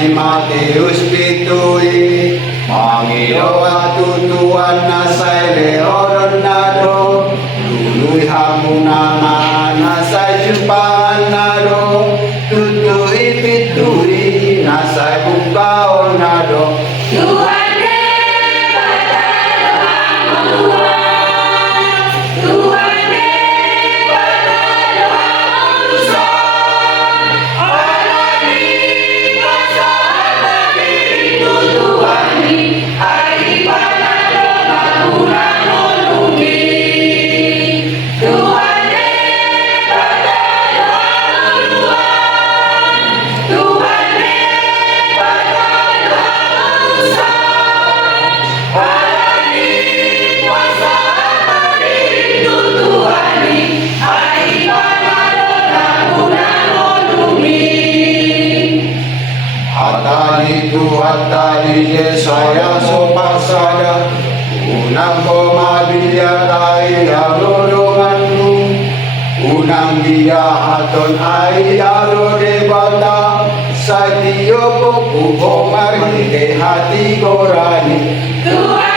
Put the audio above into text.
ni Matius pitui mangilo atutuan nasai leoron nado lului hamunanga nasai jumpaan nado tutui pitui nasai bukaon nado Tuhan Hatani Yesaya sopasada unang komabiyatai alulunganmu unang biyahaton ay aludebata sa diyo po kukomari hati korani Tuhan